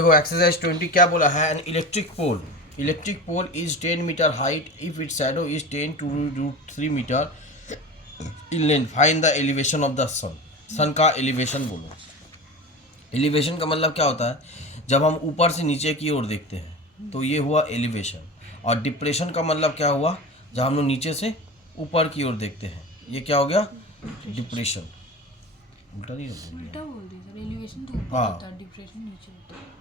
देखो एक्सरसाइज 20 क्या बोला है, an electric pole is 10 metre height if it shadow is 10 to √3 metre in length, find the elevation of the sun. Sun का एलिवेशन बोलो। Elevation का मतलब क्या होता है, जब हम ऊपर से नीचे की ओर देखते हैं तो ये हुआ एलिवेशन। और डिप्रेशन का मतलब क्या हुआ, जब हम लोग नीचे से ऊपर की ओर देखते हैं, ये क्या हो गया, डिप्रेशन। उल्टा नहीं उल्टा बोल दिया सर, एलिवेशन तो ऊपर हाँ। होता है, डिप्रेशन नीचे होता है।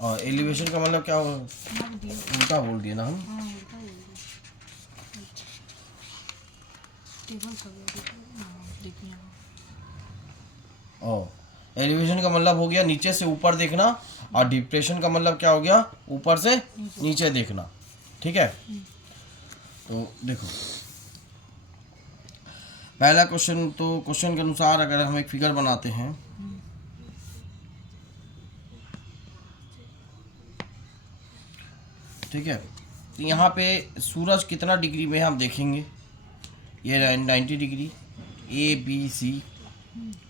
और एलिवेशन का मतलब क्या हुआ, मार दिया। उल्टा बोल दिया ना हम। हाँ उल्टा बोल दिया। टेबल सब देखिए यहाँ। और एलिवेशन का मतलब हो गया नीचे से ऊपर देखना, और डिप्रेशन का मतलब क्या हो गया, ऊपर से नीचे देखना। ठीक है, तो देखो पहला क्वेश्चन, तो क्वेश्चन के अनुसार अगर हम एक फिगर बनाते हैं, ठीक है, तो यहाँ पे सूरज कितना डिग्री में हम देखेंगे, ये 90 डिग्री, ए बी सी।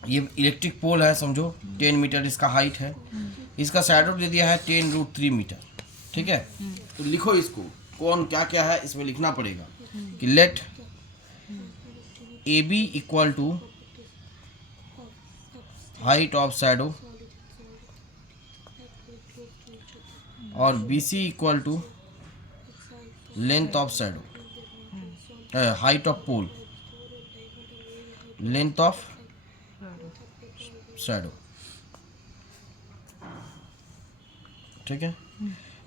ये इलेक्ट्रिक पोल है समझो, 10 मीटर इसका हाइट है, इसका शैडो दे दिया है 10√3 मीटर। ठीक है, तो लिखो इसको, कौन क्या क्या है इसमें लिखना पड़ेगा कि let A B equal to height of shadow और B C equal to length of shadow, height of pole, length of shadow. ठीक है,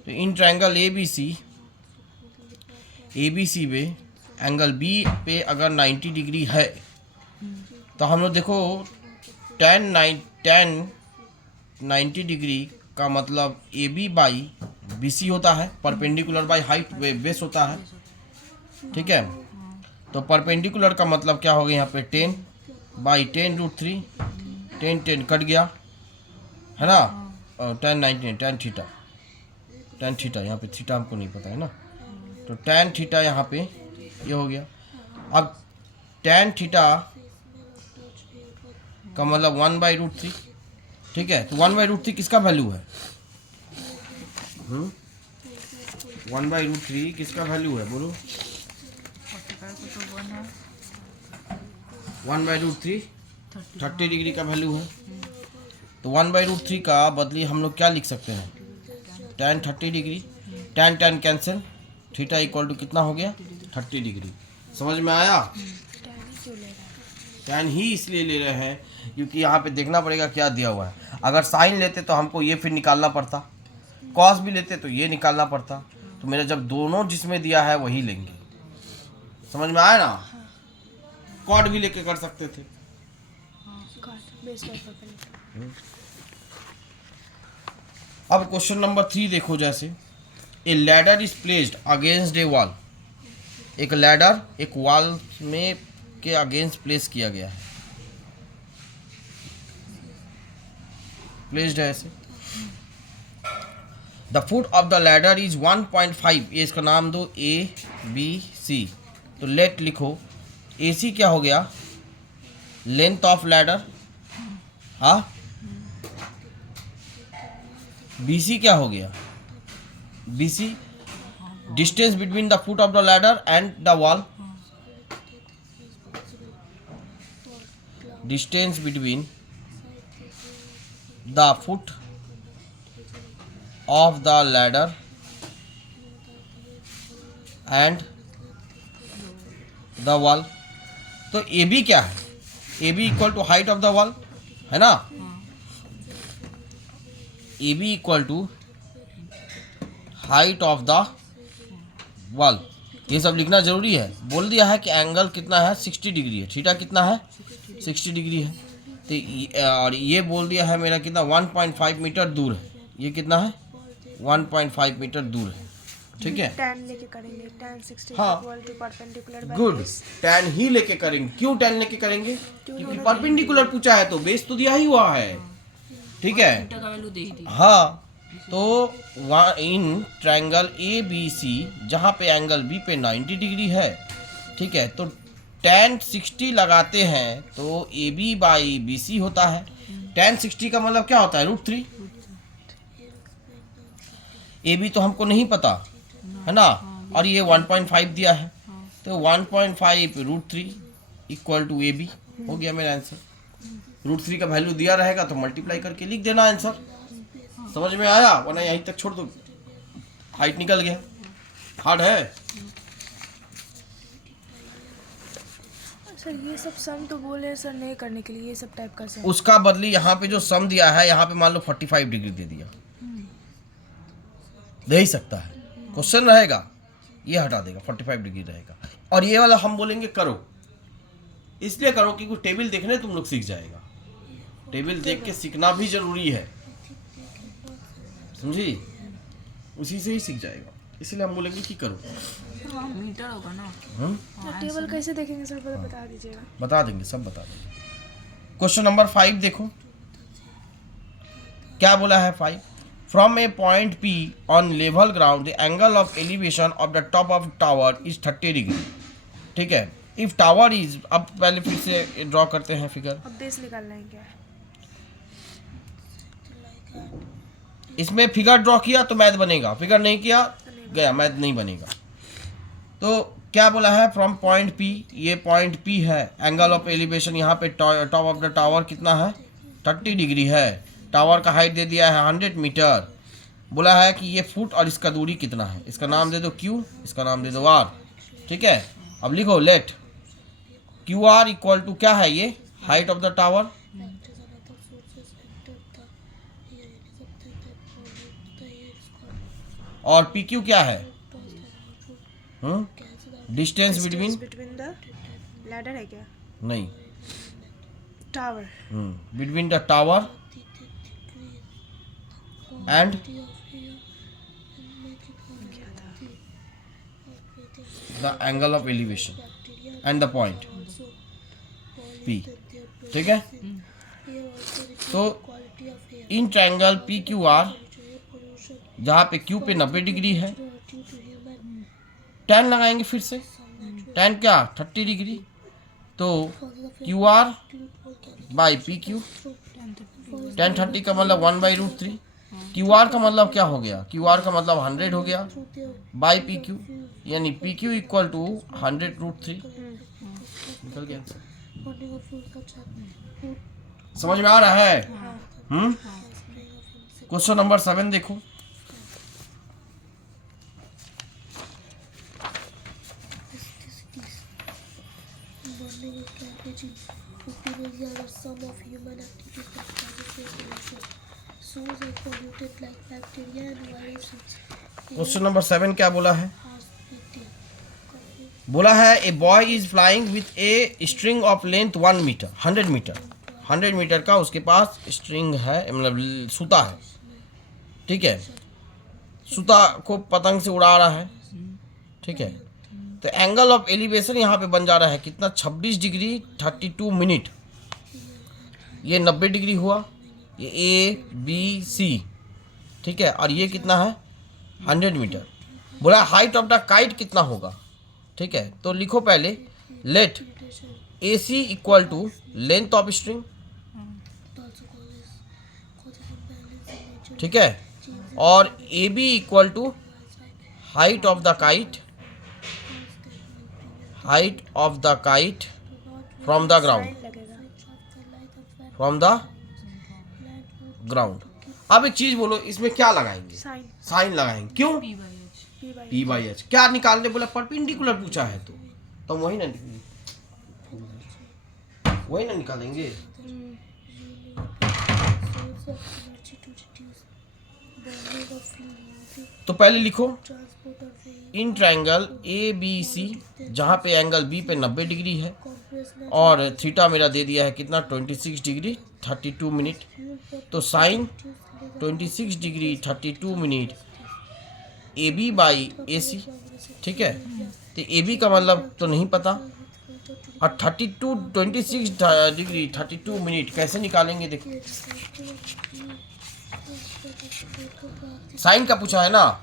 तो in triangle A B C पे एंगल बी पे अगर 90 डिग्री है, तो हम लोग देखो tan 90 डिग्री का मतलब A B by B C होता है, परपेंडिकुलर बाई हाइट बेस होता है। ठीक है, तो परपेंडिकुलर का मतलब क्या हो गया, यहाँ पे 10 बाई 10√3, 10 कट गया है ना, और tan 90 tan थीटा, यहाँ पे थीटा हमको नहीं पता है ना, तो tan थीटा यहाँ पे ये हो गया। अब tan थीटा का मतलब 1/√3। ठीक है, तो 1/√3 किसका वैल्यू है, 1/√3 किसका वैल्यू है बोलो, 1/√3 30 डिग्री का वैल्यू है। तो 1/√3 का बदली हम लोग क्या लिख सकते हैं, tan 30 डिग्री, tan cancel, theta equal to कितना हो गया, 30 डिग्री। समझ में आया, tan ही इसलिए ले रहे हैं क्योंकि यहाँ पे देखना पड़ेगा क्या दिया हुआ है। अगर साइन लेते तो हमको ये फिर निकालना पड़ता, कॉस भी लेते तो ये निकालना पड़ता, तो मेरा जब दोनों जिसमें दिया है वही लेंगे। समझ में आया ना, कॉट भी लेके कर सकते थे। अब क्वेश्चन नंबर 3 देखो, जैसे ए ladder is placed against A wall, एक लैडर एक वॉल में के अगेंस्ट प्लेस किया गया है, प्लेस्ड है ऐसे। The foot of the ladder is 1.5, ये इसका नाम दो ए बी सी, तो लेट लिखो ए सी क्या हो गया, लेंथ ऑफ लैडर, हाँ, बी सी क्या हो गया, B C distance between the foot of the ladder and the wall, distance between the foot of the ladder and the wall. तो ए बी क्या है, A B equal to height of the wall है ना, A B equal to height of the wall. ये सब लिखना जरूरी है, बोल दिया है कि एंगल कितना है 60 डिग्री है, थीटा कितना है 60 डिग्री है, तो और ये बोल दिया है मेरा कितना 1.5 मीटर दूर है, ये कितना है 1.5 मीटर दूर है। ठीक है, tan लेके करेंगे, tan 60 हाँ। Equal to perpendicular by good, base. tan ही लेके करेंगे। क्यों tan लेके करेंगे, क्योंकि परपेंडिकुलर पूछा है तो बेस तो दिया ही हुआ है। ठीक है, थीटा का वैल्यू दे ही दी। हाँ, तो in triangle A B C जहाँ पे एंगल बी पे 90 डिग्री है, ठीक है, तो tan 60 लगाते हैं तो A B by B C होता है, tan 60 का मतलब क्या होता है? √3। AB तो हमको नहीं पता है ना, और ये 1.5 दिया है, तो 1.5 √3 इक्वल टू AB हो गया मेरा आंसर। √3 का वैल्यू दिया रहेगा तो मल्टीप्लाई करके लिख देना आंसर। समझ में आया? वरना यहीं तक छोड़ दो, हाइट निकल गया। हार्ड है। सर ये सब सम तो बोले सर नहीं करने के लिए, ये सब टाइप का सम। उसका बदली यहाँ पे जो सम दिया है, यहाँ पे मान लो 45 डिग्री दे दिया, दे ही सकता है। क्वेश्चन रहेगा, ये हटा देगा, 45 डिग्री रहेगा। और ये वाला हम बोलेंगे करो, इसलिए करो क्योंकि टेबल देखने तुम लोग सीख जाएगा। टेबल देख के सीखना भी जरूरी है, समझी? उसी से ही सीख जाएगा, इसलिए हम बोलेंगे कि करो। हाँ मीटर होगा ना। तो टेबल कैसे देखेंगे सर, पहले बता दीजिएगा। बता देंगे, सब बता देंगे। क्वेश्चन नंबर 5 देखो क्या बोला है। 5, from A point P on level ground the angle of elevation of the top of tower is 30 degree. ठीक है, इफ टावर इज, अब पहले फिर से ड्रॉ करते हैं फिगर। अब बेस निकालना है क्या? इसमें फिगर ड्रॉ किया तो मैथ बनेगा, फिगर नहीं किया गया, मैथ नहीं बनेगा। तो क्या बोला है? फ्रॉम पॉइंट P, ये पॉइंट P है, एंगल ऑफ एलिवेशन यहाँ पे टॉप ऑफ द टावर कितना है? 30 डिग्री है। टावर का हाइट दे दिया है 100 मीटर। बोला है कि ये फुट और इसका दूरी कितना है। इसका नाम दे दो Q, इसका नाम दे दो R। ठीक है, अब लिखो लेट QR इक्वल टू क्या है? ये हाइट ऑफ द टावर, और PQ क्या है? डिस्टेंस बिटवीन, द लैडर है क्या? नहीं, tower. Between the tower and the angle of elevation and the point P। ठीक है, तो इन ट्रायंगल PQR जहाँ पे Q पे 90 डिग्री है, tan लगाएंगे फिर से। tan क्या? 30 डिग्री। तो QR बाई PQ, tan 30 का मतलब 1/√3। QR का मतलब क्या हो गया? QR का मतलब 100 हो गया, बाई PQ, यानी PQ इक्वल टू 100√3। निकल गया। समझ में आ रहा है? क्वेश्चन नंबर 7 देखो। क्वेश्चन नंबर 7 क्या बोला है? बोला है a boy is flying with a string of length 1 metre, 100 metre, 100 metre का उसके पास स्ट्रिंग है, मतलब सूता है। ठीक है, सूता को पतंग से उड़ा रहा है। ठीक है, तो एंगल ऑफ एलिवेशन यहाँ पे बन जा रहा है कितना? 26 डिग्री 32 मिनट। ये 90 डिग्री हुआ, ये ABC। ठीक है, और ये कितना है? 100 मीटर। बोला हाइट ऑफ द काइट कितना होगा? ठीक है, तो लिखो पहले let AC equal to length of string. ठीक है, और AB equal to height of the kite, height of the kite from the ground, from the ground. अब एक चीज बोलो, इसमें क्या लगाएंगे? साइन। साइन लगाएंगे। क्यों? P/H। क्या निकालने बोला? परपेंडिकुलर पूछा है तो वही ना निकालेंगे। तो पहले लिखो इन ट्रायंगल ABC जहाँ पे एंगल B पे 90 डिग्री है और थीटा मेरा दे दिया है कितना? 26 डिग्री 32 मिनट। तो sine 26 degree 32 minute AB by AC। ठीक है, तो AB का मतलब तो नहीं पता, और 26 डिग्री 32 मिनट कैसे निकालेंगे? देखो, साइन का पूछा है ना।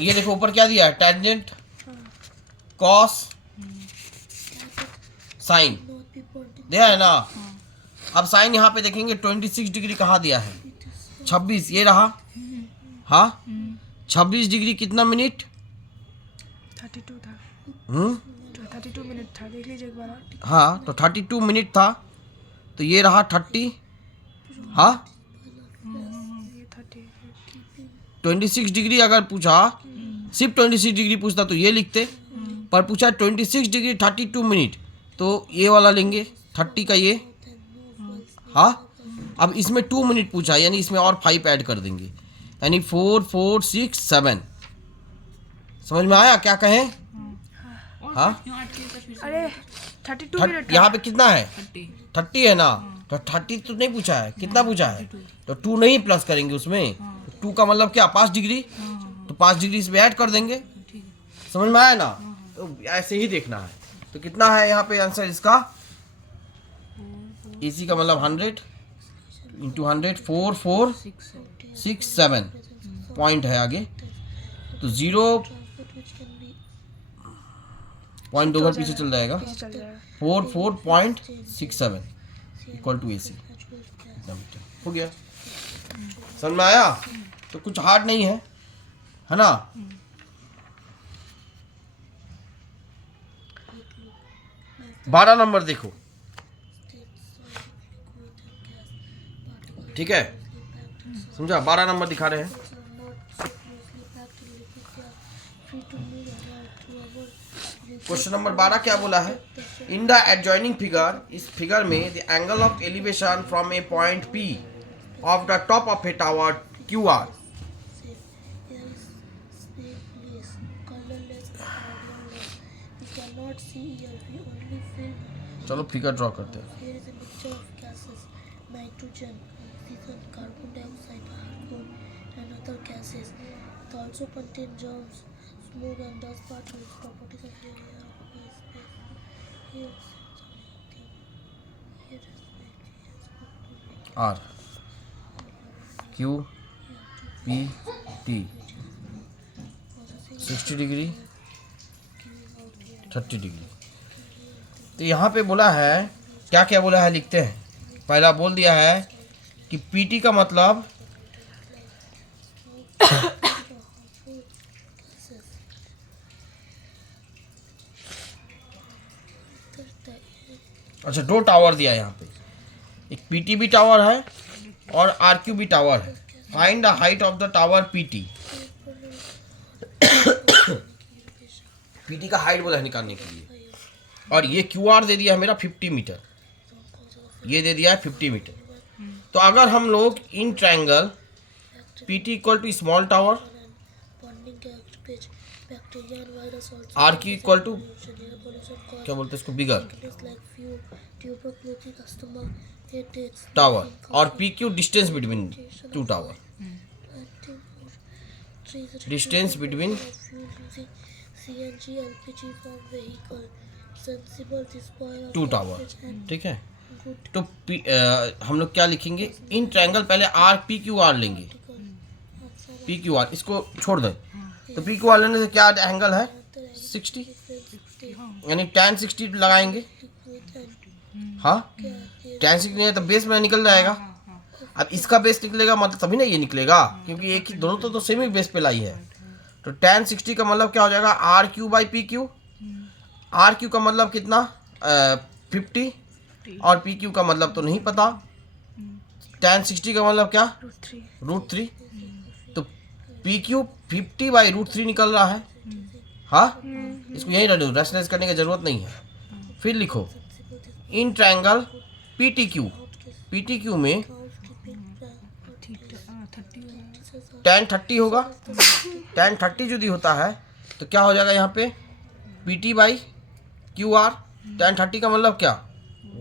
ये देखो ऊपर क्या दिया है? Tangent, cos, sine. दिया है ना। अब साइन यहाँ पे देखेंगे 26 डिग्री कहाँ दिया है, 26 ये रहा। हाँ 26 डिग्री कितना मिनट, 32 था, 32 मिनट था, देख लीजिए एक बार। हाँ तो 32 मिनट था, तो ये रहा 30। हाँ ये 30, 26 डिग्री अगर पूछा, सिर्फ 26 डिग्री पूछता तो ये लिखते, पर पूछा 26 डिग्री 32 मिनट, तो ये वाला लेंगे 30 का ये। हाँ अब इसमें 2 मिनट पूछा, यानी इसमें और 5 ऐड कर देंगे, यानी 4 4 6 7। समझ में आया क्या कहें। हाँ यहाँ अटके तो फिर से अरे 32 मिनट था। यहाँ पे कितना है, 30 30 है ना, तो 30 तो नहीं पूछा है, कितना पूछा है, तो 2 नहीं प्लस करेंगे उसमें, 2 का मतलब क्या 5 डिग्री, तो 5 डिग्री इसमें ऐड कर देंगे। ठीक है। समझ में आया ना, तो ऐसे ही देखना है। तो कितना है यहाँ पे आंसर इसका, इसी का मतलब 100 इंटू 100, 4 4 6 7 पॉइंट है आगे, तो 0 पॉइंट 2 बार पीछे चल जाएगा, पीछे चल जाएगा। 44.67 इक्वल टू AC। हो गया, समझ में आया। तो कुछ हार्ड नहीं है ना। बारह नंबर देखो, ठीक है, समझा। 12 नंबर दिखा रहे हैं। क्वेश्चन नंबर 12 क्या बोला है, इन द एडजॉइनिंग फिगर, इस फिगर में the angle of elevation from A point P of the top of A tower QR। चलो फिगर ड्रॉ करते हैं। Here is a mixture of gases, nitrogen, oxygen, carbon dioxide, argon, and other gases. It also contains germs, smooth and dust particles, properties of the air, space. Here is R Q P T 60 degree 30 degree. तो यहाँ पे बोला है, क्या क्या बोला है लिखते हैं। पहला बोल दिया है कि PT का मतलब अच्छा 2 टावर दिया है यहाँ पे, एक PT भी टावर है और RQ भी टावर है। Find the height of the tower PT। PT का हाइट बोला है निकालने के लिए, और ये QR दे दिया है मेरा 50 मीटर, ये दे दिया है 50 मीटर। तो अगर हम लोग in triangle PT equal to small tower, bacteria and virus also. RQ equal to Air pollution cause क्या बोलते हैं इसको, bigger illness like flu, tuberculosis, asthma, headaches. Tower, और PQ distance between 2 tower, Distance between fuel using CNG, LPG from vehicle. Sensible disposal of 2 tower, garbage and ठीक है। good तो हम लोग क्या लिखेंगे, इन ट्रायंगल पहले RPQR लेंगे, PQR इसको छोड़ दें, तो PQR लेने से क्या एंगल है 60, यानी tan 60 लगाएंगे। हाँ tan 60 नहीं है तो बेस में निकल जाएगा। अब इसका बेस निकलेगा मतलब तभी ना ये निकलेगा, क्योंकि एक ही दोनों तो सेम ही बेस पे लाई है। तो tan 60 का मतलब क्या हो जाएगा RQ बाई PQ। RQ का मतलब कितना 50, और PQ का मतलब तो नहीं पता। tan 60 का मतलब क्या √3, तो PQ 50 बाई √3 निकल रहा है। हाँ इसको यही रेशनलाइज करने की जरूरत नहीं है। फिर लिखो इन ट्रायंगल PTQ में tan 30 होगा। tan 30 यदि होता है तो क्या हो जाएगा यहाँ पे PT बाई QR। tan 30 का मतलब क्या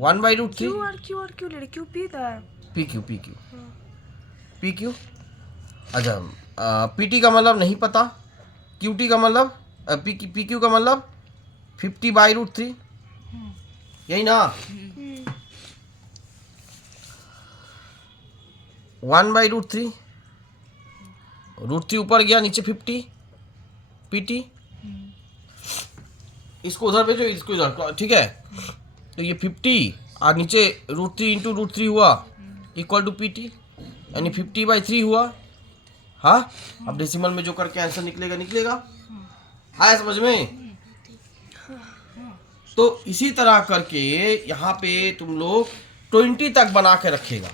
1 बाई √3 क्यू ले रहे, QP था। PQ अच्छा PT का मतलब नहीं पता, QT का मतलब PQ का मतलब 50 बाई √3, यही ना 1 बाई √3, √3 ऊपर गया नीचे 50 PT, इसको उधर भेजो इसको इधर, ठीक है। तो ये 50 और नीचे √3 इंटू √3 हुआ इक्वल टू PT, यानी 50/3 हुआ। हाँ, अब डेसिमल में जो करके आंसर निकलेगा निकलेगा। आया समझ में? तो इसी तरह करके यहाँ पे तुम लोग 20 तक बना के रखेगा,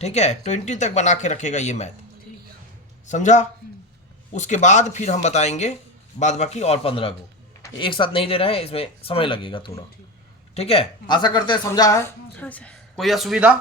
ठीक है, 20 तक बना के रखेगा ये मैथ, समझा? उसके बाद फिर हम बताएंगे बाद बाकी और 15 को, एक साथ नहीं दे रहे हैं, इसमें समय लगेगा थोड़ा, ठीक है? आशा करते हैं समझा है। हाँ सर। कोई असुविधा?